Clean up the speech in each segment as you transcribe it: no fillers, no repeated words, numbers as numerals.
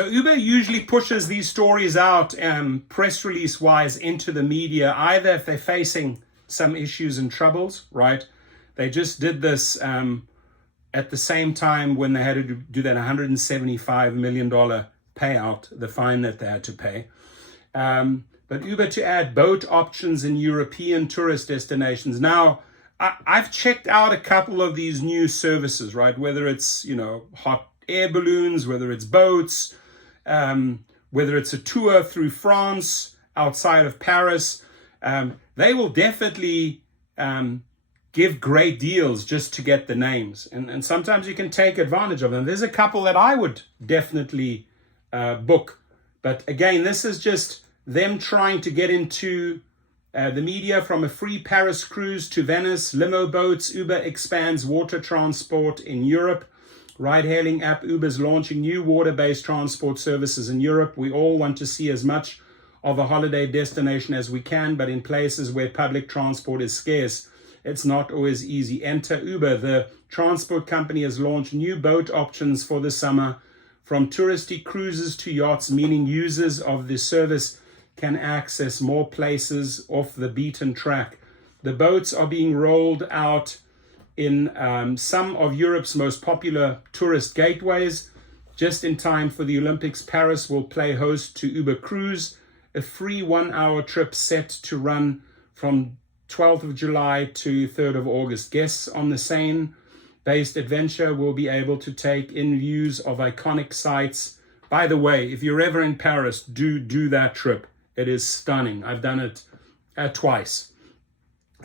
So Uber usually pushes these stories out press release wise into the media, either if they're facing some issues and troubles, right? They just did this at the same time when they had to do that $175 million payout, the fine that they had to pay. But Uber to add boat options in European tourist destinations. Now, I've checked out a couple of these new services, right? Whether it's, hot air balloons, whether it's boats, whether it's a tour through France, outside of Paris. They will definitely give great deals just to get the names. And sometimes you can take advantage of them. There's a couple that I would definitely book. But again, this is just them trying to get into the media. From a free Paris cruise to Venice, limo boats, Uber expands water transport in Europe. Ride-hailing app Uber's launching new water-based transport services in Europe. We all want to see as much of a holiday destination as we can, but in places where public transport is scarce, it's not always easy. Enter Uber. The transport company has launched new boat options for the summer, from touristy cruises to yachts, meaning users of the service can access more places off the beaten track. The boats are being rolled out in some of Europe's most popular tourist gateways. Just in time for the Olympics, Paris will play host to Uber Cruise, a free 1-hour trip set to run from 12th of July to 3rd of August. Guests on the Seine-based adventure will be able to take in views of iconic sites. By the way, if you're ever in Paris, do that trip. It is stunning. I've done it twice.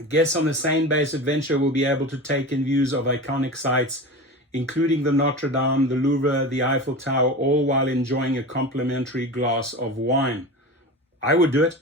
Guests on the Seine-based adventure will be able to take in views of iconic sites, including the Notre Dame, the Louvre, the Eiffel Tower, all while enjoying a complimentary glass of wine. I would do it.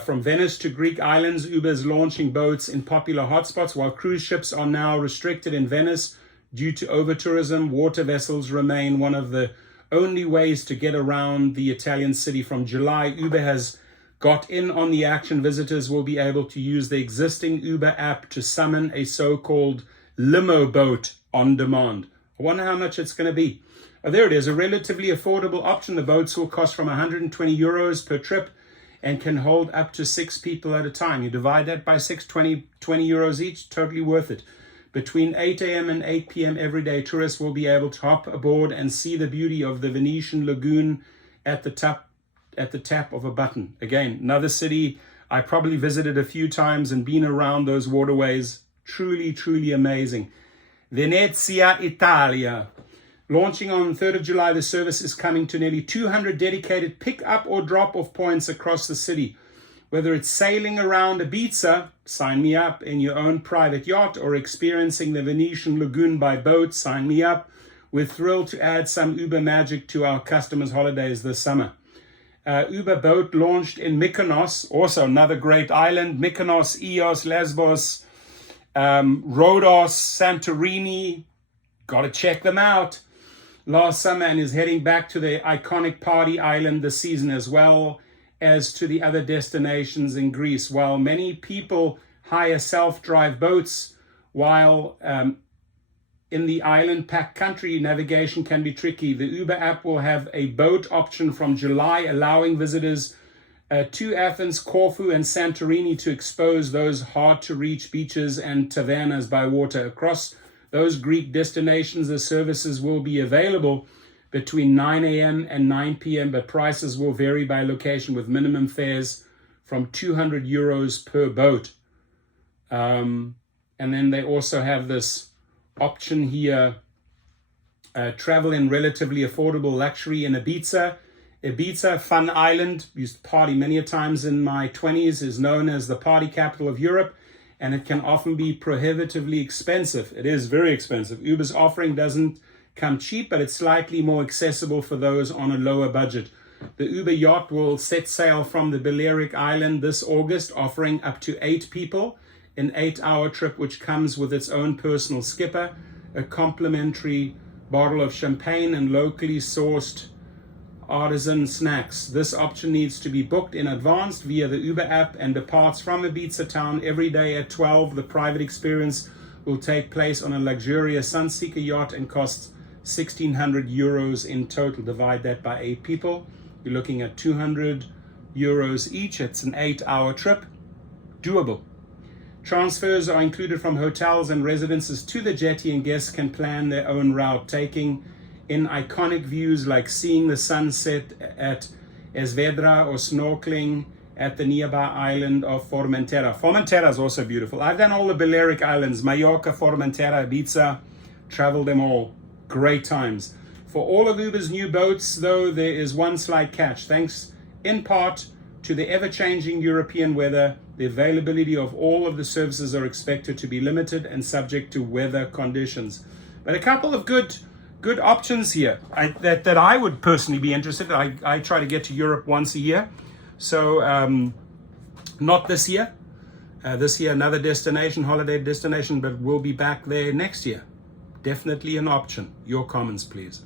From Venice to Greek islands, Uber is launching boats in popular hotspots. While cruise ships are now restricted in Venice due to over-tourism, water vessels remain one of the only ways to get around the Italian city. From July, Uber has got in on the action. Visitors will be able to use the existing Uber app to summon a so-called limo boat on demand. I wonder how much it's going to be. Oh, there it is, a relatively affordable option. The boats will cost from 120 euros per trip and can hold up to 6 people at a time. You divide that by 6, 20 euros each, totally worth it. Between 8 a.m. and 8 p.m. every day, tourists will be able to hop aboard and see the beauty of the Venetian lagoon at the tap of a button. Again, another city I probably visited a few times and been around those waterways. Truly, truly amazing. Venezia, Italia. Launching on 3rd of July, the service is coming to nearly 200 dedicated pick-up or drop-off points across the city. Whether it's sailing around Ibiza, sign me up, in your own private yacht, or experiencing the Venetian lagoon by boat, sign me up. We're thrilled to add some Uber magic to our customers' holidays this summer. Uber Boat launched in Mykonos, also another great island. Mykonos, Ios, Lesbos, Rhodos, Santorini. Got to check them out. Last summer, and is heading back to the iconic party island this season, as well as to the other destinations in Greece. While many people hire self-drive boats, while in the island-packed country, navigation can be tricky. The Uber app will have a boat option from July, allowing visitors to Athens, Corfu, and Santorini to expose those hard-to-reach beaches and tavernas by water. Across those Greek destinations, the services will be available between 9 a.m. and 9 p.m., but prices will vary by location, with minimum fares from 200 euros per boat. And then they also have this option here, travel in relatively affordable luxury in Ibiza. Ibiza, fun island, used to party many a times in my 20s, is known as the party capital of Europe, and it can often be prohibitively expensive. It is very expensive. Uber's offering doesn't come cheap, but it's slightly more accessible for those on a lower budget. The Uber yacht will set sail from the Balearic Island this August, offering up to 8 people an 8-hour trip, which comes with its own personal skipper, a complimentary bottle of champagne, and locally sourced artisan snacks. This option needs to be booked in advance via the Uber app and departs from Ibiza town every day at 12. The private experience will take place on a luxurious Sunseeker yacht and costs 1,600 euros in total. Divide that by 8 people. You're looking at 200 euros each. It's an 8-hour trip. Doable. Transfers are included from hotels and residences to the jetty, and guests can plan their own route, taking in iconic views like seeing the sunset at Esvedra or snorkeling at the nearby island of Formentera. Formentera is also beautiful. I've done all the Balearic Islands, Mallorca, Formentera, Ibiza, traveled them all. Great times. For all of Uber's new boats, though, there is one slight catch. Thanks in part to the ever-changing European weather, the availability of all of the services are expected to be limited and subject to weather conditions. But a couple of good options here that I would personally be interested in. I try to get to Europe once a year. So not this year. This year another destination, holiday destination, but we'll be back there next year. Definitely an option. Your comments, please.